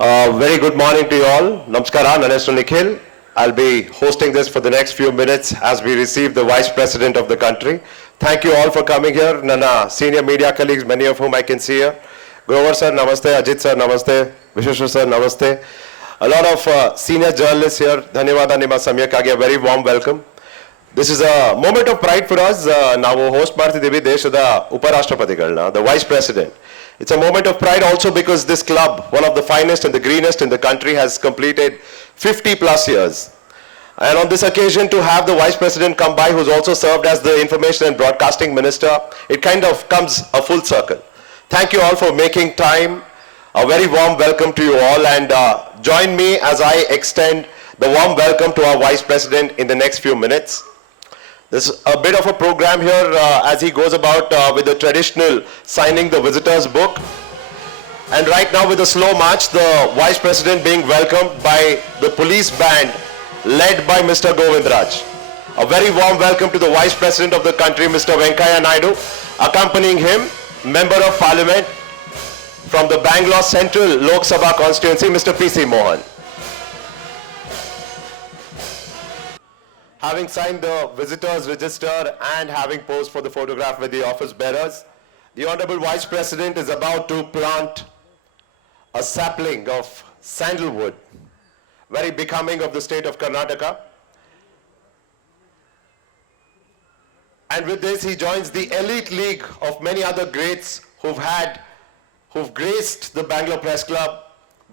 Very good morning to you all. Namaskara, Nanesu Nikhil. I'll be hosting this for the next few minutes as we receive the Vice President of the country. Thank you all for coming here. Nana, senior media colleagues, many of whom I can see here. Grover sir, namaste. Ajit sir, namaste. Vishweshwar sir, namaste. A lot of senior journalists here. Dhanyawada Nima Samyakage, a very warm welcome. This is a moment of pride for us. ನಾವು host ಮಾಡ್ತಿದ್ದೀವಿ ದೇಶದ ಉಪರಾಷ್ಟ್ರಪತಿಗಳನ್ನ, the Vice President. It's a moment of pride also because this club, one of the finest and the greenest in the country, has completed 50 plus years. And on this occasion, to have the Vice President come by, who's also served as the Information and Broadcasting Minister, it kind of comes a full circle. Thank you all for making time. A very warm welcome to you all, and join me as I extend the warm welcome to our Vice President in the next few minutes. There's a bit of a program here as he goes about with the traditional signing the visitors book. And right now with a slow march, the Vice President being welcomed by the police band led by Mr. Govindraj. A very warm welcome to the Vice President of the country, Mr. Venkaiah Naidu. Accompanying him, Member of Parliament from the Bangalore Central Lok Sabha constituency, Mr. P.C. Mohan. Having signed the visitors register and having posed for the photograph with the office bearers, the Honorable Vice President is about to plant a sapling of sandalwood, very becoming of the state of Karnataka. And with this, he joins the elite league of many other greats who've graced the Bangalore Press Club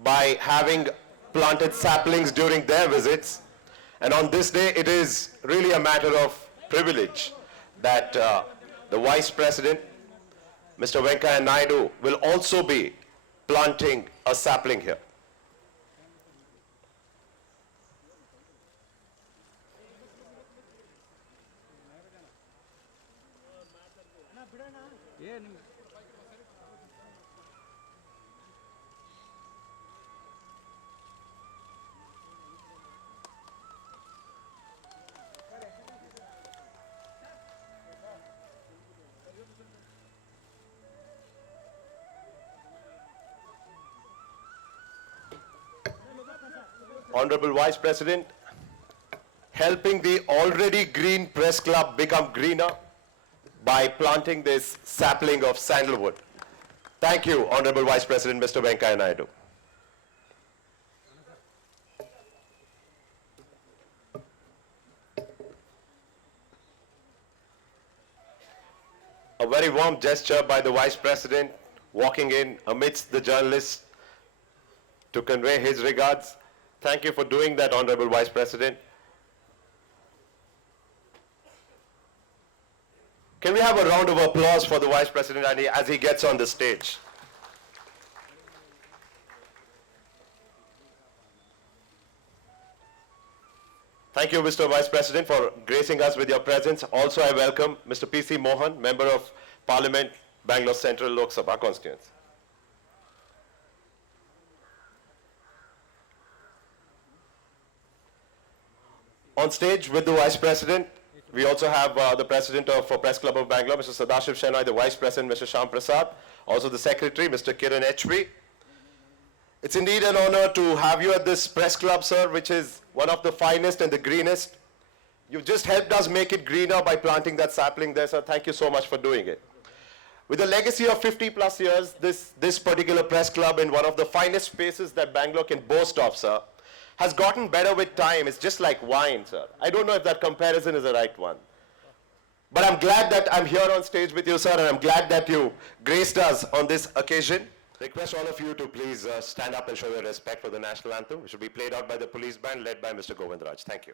by having planted saplings during their visits. And on this day, it is really a matter of privilege that the Vice President, Mr. Venkaiah Naidu, will also be planting a sapling here. Honorable Vice President, helping the already green press club become greener by planting this sapling of sandalwood. Thank you, Honorable Vice President, Mr. Venkaiah Naidu. A very warm gesture by the Vice President walking in amidst the journalists to convey his regards. Thank you for doing that, Honorable Vice President. Can we have a round of applause for the Vice President as he gets on the stage? Thank you, Mr. Vice President, for gracing us with your presence. Also, I welcome Mr. P.C. Mohan, Member of Parliament, Bangalore Central Lok Sabha constituency. On stage with the Vice President, we also have the President of Press Club of Bangalore, Mr. Sadashiv Shenoy, the Vice President, Mr. Shyam Prasad, also the Secretary, Mr. Kiran HV. It's indeed an honor to have you at this press club, sir, which is one of the finest and the greenest. You've just helped us make it greener by planting that sapling there, sir. Thank you so much for doing it. With a legacy of 50 plus years, this particular press club in one of the finest spaces that Bangalore can boast of, sir, has gotten better with time. It's just like wine, sir. I don't know if that comparison is the right one. But I'm glad that I'm here on stage with you, sir, and I'm glad that you graced us on this occasion. Request all of you to please stand up and show your respect for the national anthem, which will be played out by the police band led by Mr. Govindraj. Thank you.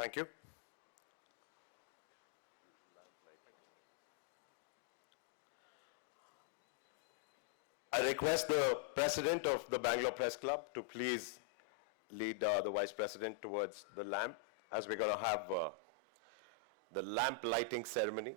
Thank you. I request the President of the Bangalore Press Club to please lead the Vice President towards the lamp, as we're going to have the lamp lighting ceremony.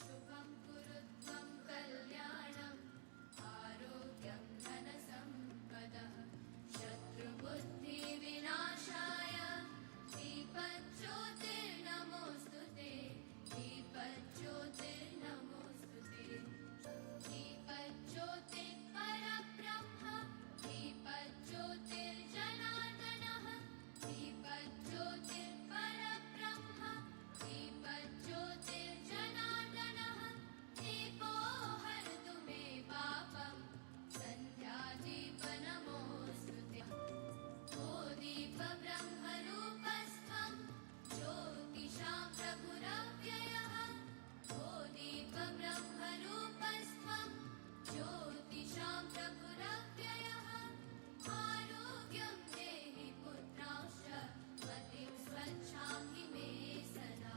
शुभं कुरुत्वं कल्याणम् आरोग्यं धनसम्पदः शत्रुबुद्धिविनाशाय दीपज्योतिर्नमोऽस्तु ते दीपज्योतिर्नमोऽस्तु ते दीपज्योतिः परब्रह्म दीपज्योतिर्जनार्दनः दीपज्योतिः परब्रह्म दीपज्योतिर्जनार्दनः दीपो हरतु मे पापं सन्ध्यादीपनमोऽस्तु ते ओ दीपब्रह्मरूपस्त्वं ज्योतिषां प्रभुरव्ययः ओ दीपब्रह्मरूपस्त्वं ज्योतिषां प्रभुरव्ययः आरोग्यं देहि पुत्रांश्च मतिं स्वच्छां हि मे सदा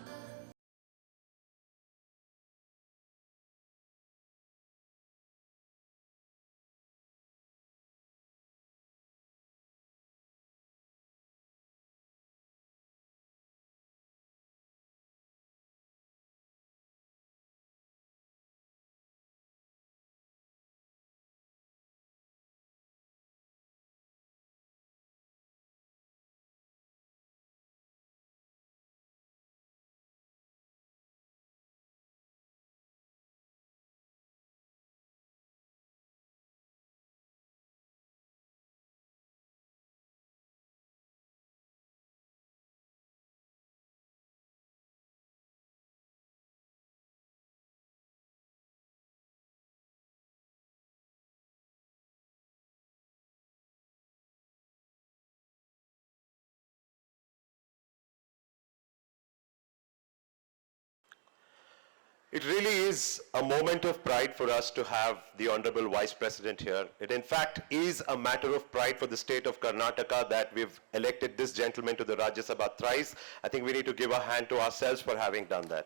It really is a moment of pride for us to have the Honorable Vice President here. It in fact is a matter of pride for the state of Karnataka that we've elected this gentleman to the Rajya Sabha thrice. I think we need to give a hand to ourselves for having done that.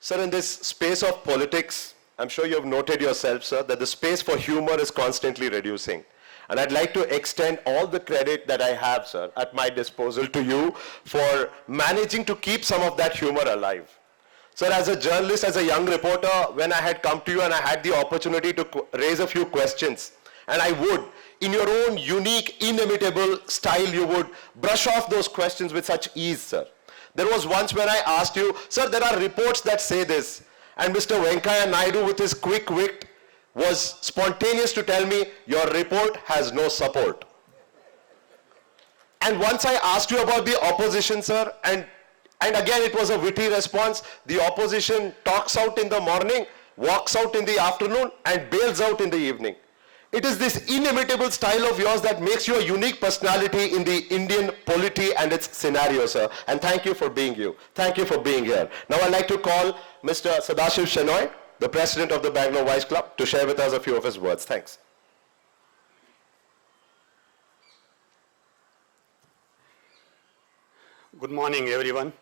Sir, in this space of politics, I'm sure you've noted yourself, sir, that the space for humor is constantly reducing. And I'd like to extend all the credit that I have, sir, at my disposal to you for managing to keep some of that humor alive. Sir, as a journalist, as a young reporter, when I had come to you and I had the opportunity to raise a few questions, and I would, in your own unique, inimitable style, you would brush off those questions with such ease, sir. There was once when I asked you, sir, there are reports that say this, and Mr. Venkaiah Naidu, with his quick wit, was spontaneous to tell me, your report has no support. And once I asked you about the opposition, sir, and again it was a witty response, the opposition talks out in the morning, walks out in the afternoon, and bails out in the evening. It is this inimitable style of yours that makes you a unique personality in the Indian polity and its scenario, sir. And thank you for being you. Thank you for being here. Now I'd like to call Mr. Sadashiv Shenoy, the President of the Bangalore Vice Club, to share with us a few of his words. Thanks. Good morning, everyone.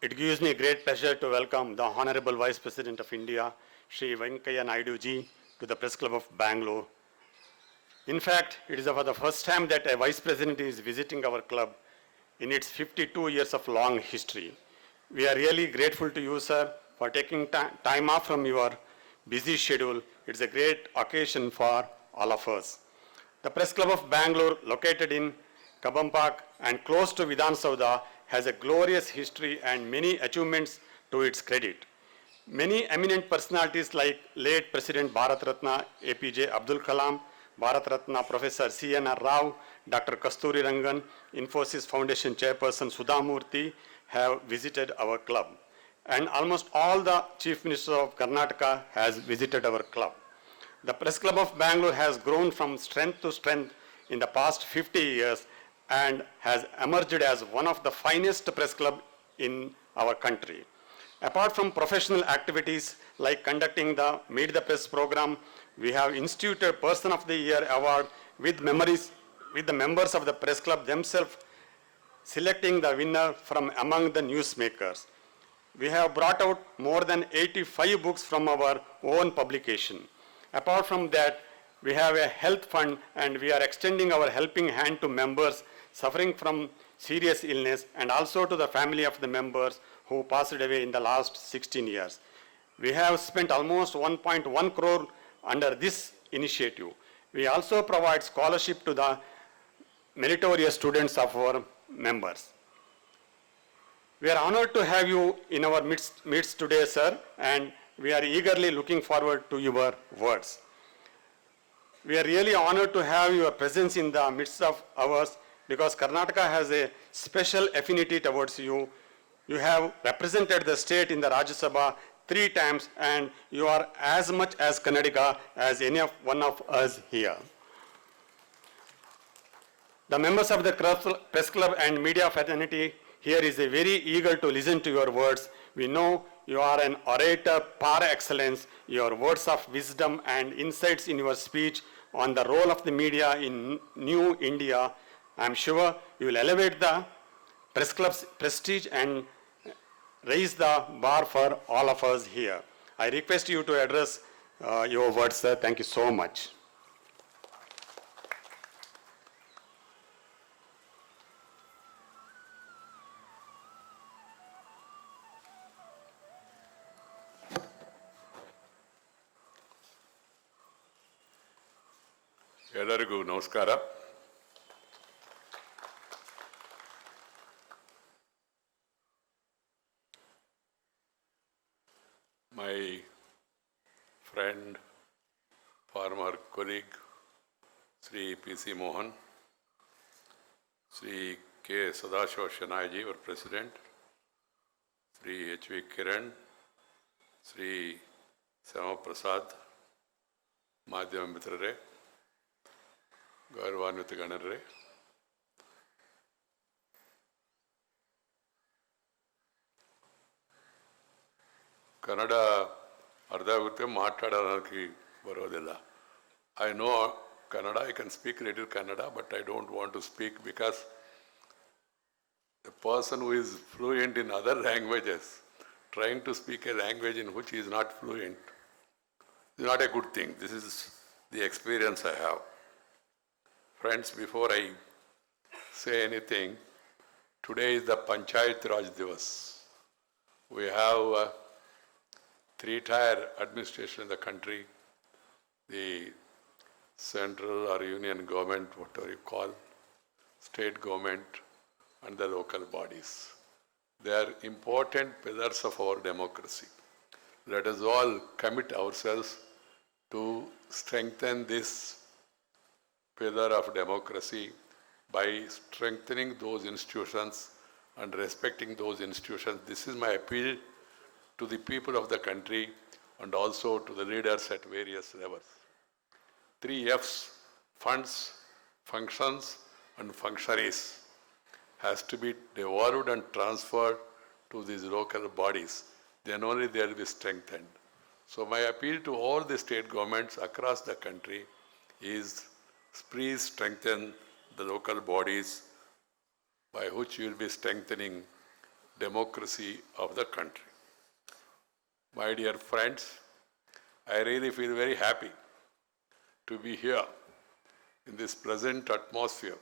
It gives me great pleasure to welcome the Honorable Vice President of India, Shri Venkaiah Naidu ji, to the Press Club of Bangalore. In fact, it is for the first time that a Vice President is visiting our club in its 52 years of long history. We are really grateful to you, sir, for taking time off from your busy schedule. It's a great occasion for all of us. The Press Club of Bangalore, located in Kabampak and close to Vidhan Sauda, has a glorious history and many achievements to its credit. Many eminent personalities like late President Bharat Ratna APJ Abdul Kalam, Bharat Ratna Professor C.N.R. Rao, Dr. Kasturi Rangan, Infosys Foundation Chairperson Sudha Murthy have visited our club. And almost all the Chief Ministers of Karnataka has visited our club. The Press Club of Bangalore has grown from strength to strength in the past 50 years and has emerged as one of the finest press club in our country. Apart from professional activities like conducting the Meet the Press program, we have instituted Person of the Year award with the members of the press club themselves selecting the winner from among the newsmakers. We have brought out more than 85 books from our own publication. Apart from that, we have a health fund and we are extending our helping hand to members suffering from serious illness and also to the family of the members who passed away in the last 16 years. We have spent almost 1.1 crore under this initiative. We also provide scholarship to the meritorious students of our members. We are honored to have you in our midst today, sir, and we are eagerly looking forward to your words. We are really honored to have your presence in the midst of ours because Karnataka has a special affinity towards you. You have represented the state in the Rajya Sabha 3 times and you are as much as Kannadiga as any one of us here. The members of the press club and media fraternity here is very eager to listen to your words. We know you are an orator par excellence. Your words of wisdom and insights in your speech on the role of the media in New India, I am sure you will elevate the press club's prestige and raise the bar for all of us here. I request you to address your words, sir. Thank you so much. ಎಲ್ಲರಿಗೂ ನಮಸ್ಕಾರ. My friend, former colleague, Sri P.C. Mohan, Sri K. Sadashiva Shanaji, our President, Sri H.V. Kiran, Sri Sama Prasad, Madhyama Mitrare, ಗೌರವಾನ್ವಿತ ಗಣ್ಯರೇ, ಕನ್ನಡ ಅರ್ಧ ಆಗುತ್ತೆ, ಮಾತಾಡೋದಕ್ಕೆ ಬರೋದಿಲ್ಲ. I know Kannada, I can speak little Kannada, but I don't want to speak because a person who is fluent in other languages trying to speak a language in which he is not fluent is not a good thing. This is the experience I have. Friends, before I say anything, today is the Panchayat Raj Divas. We have 3-tier administration in the country, the central or union government, whatever you call, state government, and the local bodies. They are important pillars of our democracy. Let us all commit ourselves to strengthen this pillar of democracy by strengthening those institutions and respecting those institutions. This is my appeal to the people of the country and also to the leaders at various levels. 3 F's, funds, functions, and functionaries, has to be devolved and transferred to these local bodies. Then only they will be strengthened. So my appeal to all the state governments across the country is, please strengthen the local bodies by which you will be strengthening democracy of the country. My dear friends, I really feel very happy to be here in this present atmosphere.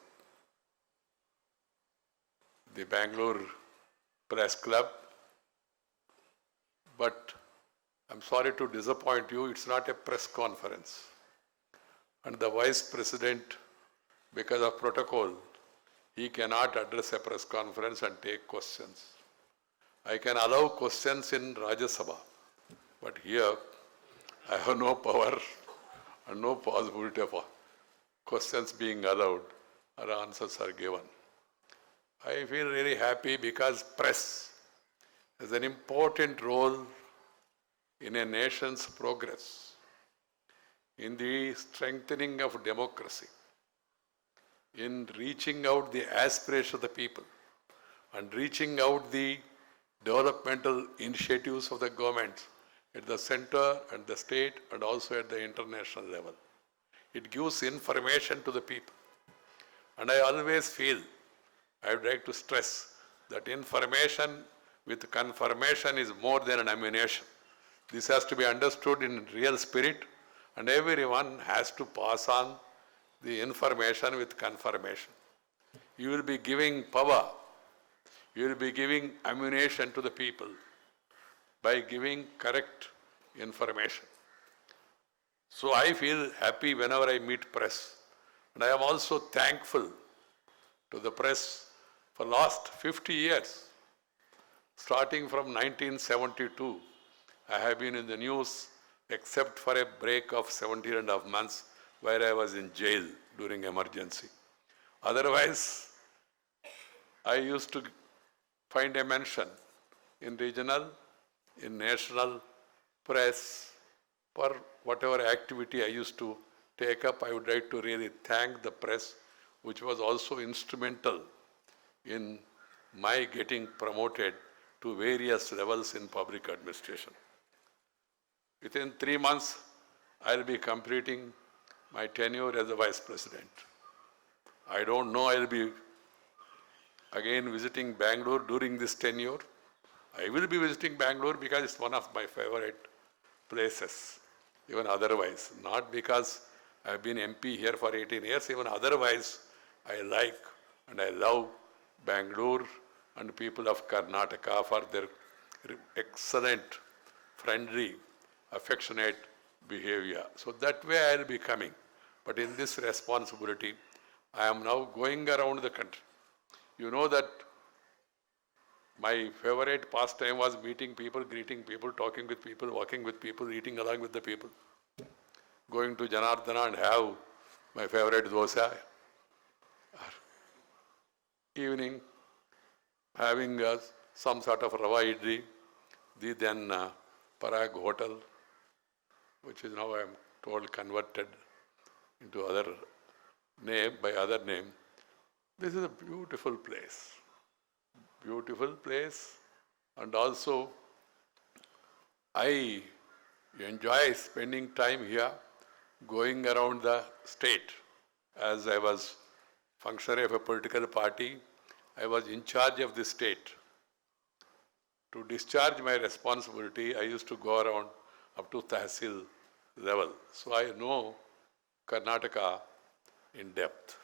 The Bangalore Press Club, but I'm sorry to disappoint you, it's not a press conference. And the Vice President, because of protocol, he cannot address a press conference and take questions. I can allow questions in Rajya Sabha, but here I have no power and no possibility of questions being allowed. or answers are given. I feel really happy because press has an important role in a nation's progress, in the strengthening of democracy, in reaching out the aspirations of the people and reaching out the developmental initiatives of the government at the center and the state and also at the international level. It gives information to the people. And I always feel, I would like to stress that information with confirmation is more than an ammunition. This has to be understood in real spirit, and everyone has to pass on the information with confirmation. You will be giving power, you will be giving ammunition to the people by giving correct information. So I feel happy whenever I meet press. And I am also thankful to the press for last 50 years. Starting from 1972, I have been in the news except for a break of 17.5 months where I was in jail during emergency. Otherwise, I used to find a mention in regional, in national press for whatever activity I used to take up. I would like to really thank the press, which was also instrumental in my getting promoted to various levels in public administration. Within 3 months, I'll be completing my tenure as a vice president. I don't know I'll be again visiting Bangalore during this tenure. I will be visiting Bangalore because it's one of my favorite places, even otherwise. Not because I've been MP here for 18 years, even otherwise I like and I love Bangalore and people of Karnataka for their excellent, friendly, affectionate behavior. So that way I'll be coming. But in this responsibility, I am now going around the country. You know that my favorite pastime was meeting people, greeting people, talking with people, walking with people, eating along with the people. Going to Janardana and have my favorite dosa. Evening, having some sort of rava idli, then Parag Hotel, which is now I am told converted into other name, by other name. This is a beautiful place, and also I enjoy spending time here, going around the state. As I was functionary of a political party, I was in charge of the state. To discharge my responsibility, I used to go around up to Tehsil level. So I know Karnataka in depth.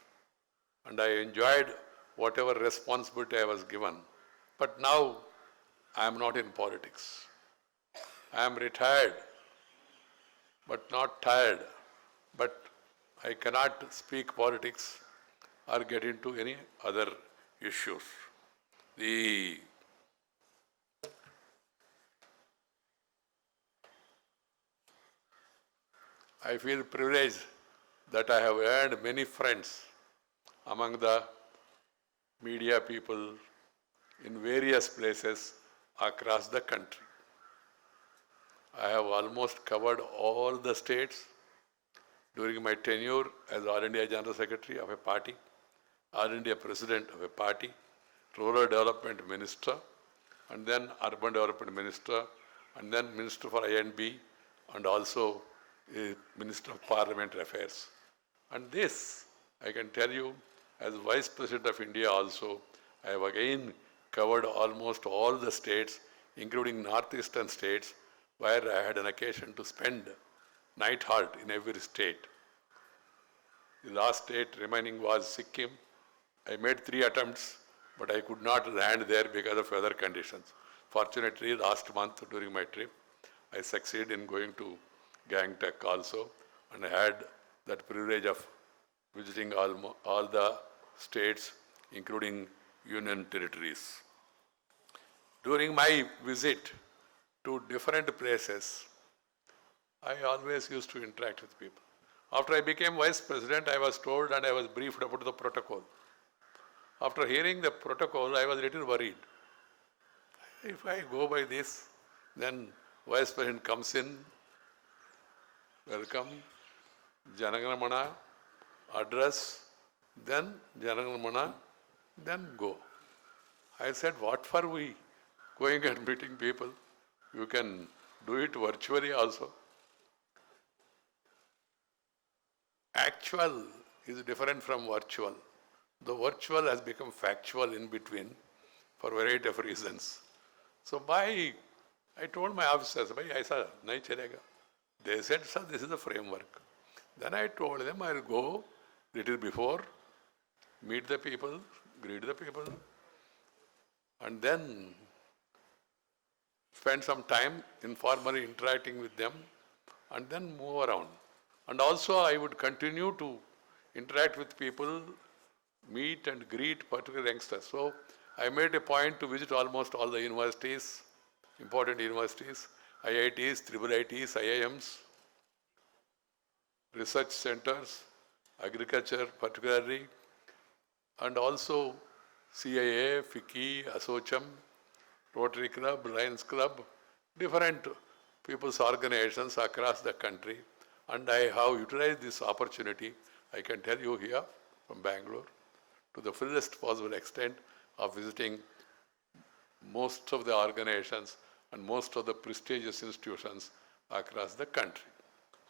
And I enjoyed whatever responsibility I was given. But now I am not in politics. I am retired, but not tired. But I cannot speak politics or get into any other issues. I feel privileged that I have earned many friends among the media people in various places across the country. I have almost covered all the states during my tenure as All India General Secretary of a party, All India President of a party, Rural Development Minister, and then Urban Development Minister, and then Minister for I&B, and also Minister of Parliamentary Affairs. And this, I can tell you, as Vice President of India also, I have again covered almost all the states, including northeastern states, where I had an occasion to spend night halt in every state. The last state remaining was Sikkim. I made 3 attempts, but I could not land there because of weather conditions. Fortunately, last month during my trip, I succeeded in going to Gangtok also, and I had that privilege of visiting all the states, including union territories. During my visit to different places, I always used to interact with people. After I became vice president, I was told and I was briefed about the protocol. After hearing the protocol, I was a little worried. If I go by this, then vice president comes in, welcome, Janaganamana, address, then Janaganamana, then go. I said, what for we going and meeting people? You can do it virtually also. Actual is different from virtual. The virtual has become factual in between for a variety of reasons. So I told my officers, I said, nahi chalega. They said, sir, this is the framework. Then I told them, I'll go little before, meet the people, greet the people, and then spend some time informally interacting with them, and then move around. And also I would continue to interact with people, meet and greet particular youngsters. So I made a point to visit almost all the universities, important universities, IITs, IIITs, IIMs, research centers, agriculture particularly, and also CIA, FICCI, ASOCHAM, Rotary Club, Lions Club, different people's organizations across the country. And I have utilized this opportunity, I can tell you here from Bangalore, to the fullest possible extent of visiting most of the organizations and most of the prestigious institutions across the country.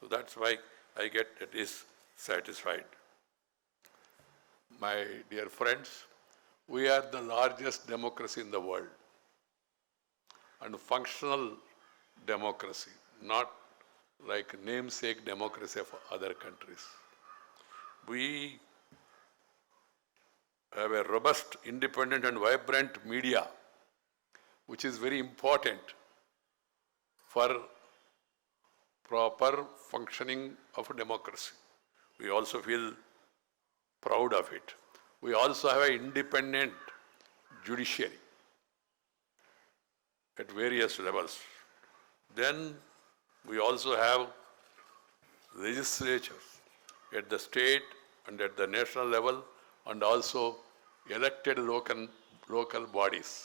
So that's why I get at least satisfied. My dear friends, we are the largest democracy in the world, and functional democracy, not like namesake democracy of other countries. We have a robust, independent and vibrant media, which is very important for proper functioning of a democracy. We also feel proud of it. We also have an independent judiciary at various levels. Then we also have legislatures at the state and at the national level, and also elected local bodies.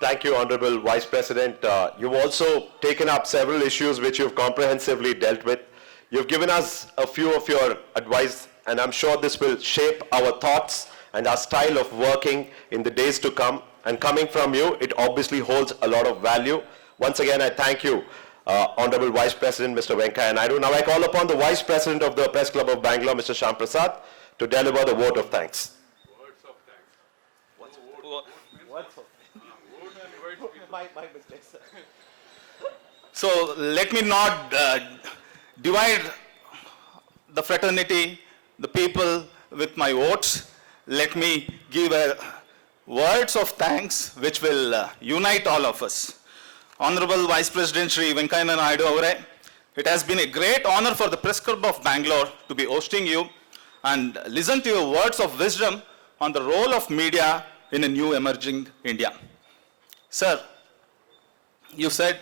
Thank you, Honorable Vice President. You've also taken up several issues which you've comprehensively dealt with. You've given us a few of your advice, and I'm sure this will shape our thoughts and our style of working in the days to come. And coming from you, it obviously holds a lot of value. Once again, I thank you, Honorable Vice President, Mr. Venkaiah Naidu. Now I call upon the Vice President of the Press Club of Bangalore, Mr. Shyam Prasad, to deliver the vote of thanks. So let me not divide the fraternity, the people with my votes. Let me give words of thanks which will unite all of us. Honorable Vice President Shri Venkaiah Naidu avare, it has been a great honor for the Press Club of Bangalore to be hosting you and listen to your words of wisdom on the role of media in a new emerging India. Sir, you said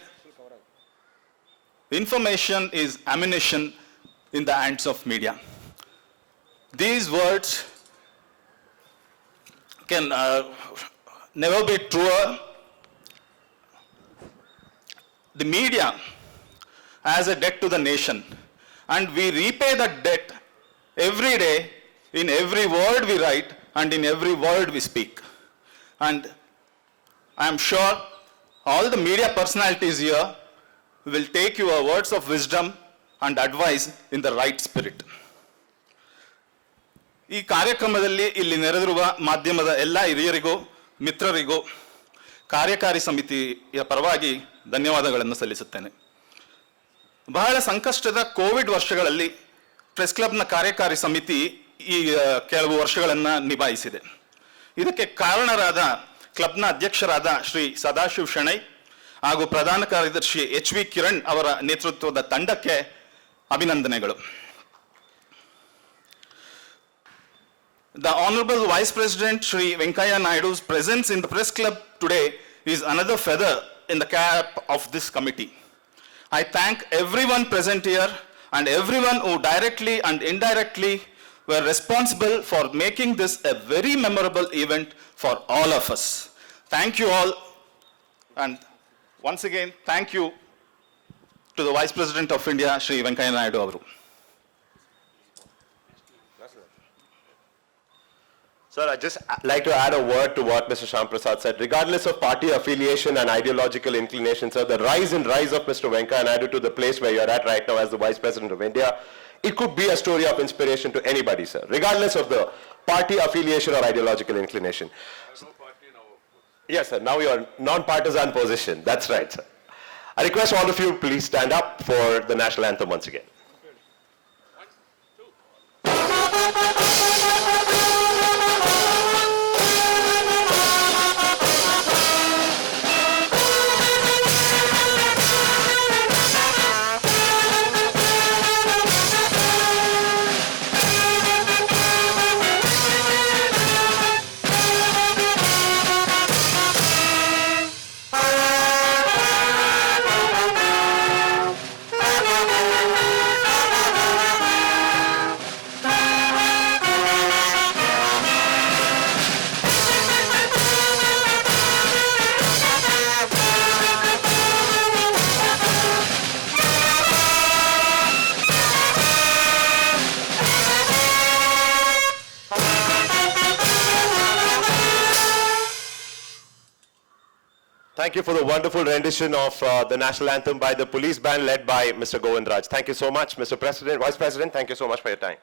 information is ammunition in the hands of media. These words can never be truer. The media has a debt to the nation, and we repay that debt every day in every word we write and in every word we speak. And I am sure all the media personalities here will take your words of wisdom and advice in the right spirit. ಈ ಕಾರ್ಯಕ್ರಮದಲ್ಲಿ ಇಲ್ಲಿ ನೆರೆದಿರುವ ಮಾಧ್ಯಮದ ಎಲ್ಲ ಹಿರಿಯರಿಗೂ ಮಿತ್ರರಿಗೂ ಕಾರ್ಯಕಾರಿ ಸಮಿತಿಯ ಪರವಾಗಿ ಧನ್ಯವಾದಗಳನ್ನು ಸಲ್ಲಿಸುತ್ತೇನೆ. ಬಹಳ ಸಂಕಷ್ಟದ ಕೋವಿಡ್ ವರ್ಷಗಳಲ್ಲಿ ಪ್ರೆಸ್ ಕ್ಲಬ್ನ ಕಾರ್ಯಕಾರಿ ಸಮಿತಿ ಈ ಕೆಲವು ವರ್ಷಗಳನ್ನು ನಿಭಾಯಿಸಿದೆ. ಇದಕ್ಕೆ ಕಾರಣರಾದ ಕ್ಲಬ್ನ ಅಧ್ಯಕ್ಷರಾದ ಶ್ರೀ ಸದಾಶಿವ್ ಶೆಣೈ ಹಾಗೂ ಪ್ರಧಾನ ಕಾರ್ಯದರ್ಶಿ ಎಚ್ ವಿ ಕಿರಣ್ ಅವರ ನೇತೃತ್ವದ ತಂಡಕ್ಕೆ ಅಭಿನಂದನೆಗಳು. The Honorable Vice President Shri Venkaiah Naidu's presence in the Press Club today is another feather in the cap of this committee. I thank everyone present here and everyone who directly and indirectly were responsible for making this a very memorable event for all of us. Thank you all, and once again, thank you to the Vice President of India, Shri Venkaiah Naidu avaru. Sir, I'd just like to add a word to what Mr. Shyam Prasad said. Regardless of party affiliation and ideological inclination, sir, the rise and rise of Mr. Venkaiah Naidu to the place where you're at right now as the Vice President of India, it could be a story of inspiration to anybody, sir, regardless of the party affiliation or ideological inclination. Yes, sir, now you're non-partisan position. That's right, sir. I request all of you please stand up for the national anthem once again. Thank you for the wonderful rendition of the national anthem by the police band led by Mr. Govindraj. Thank you so much, Mr. President, Vice President. Thank you so much for your time.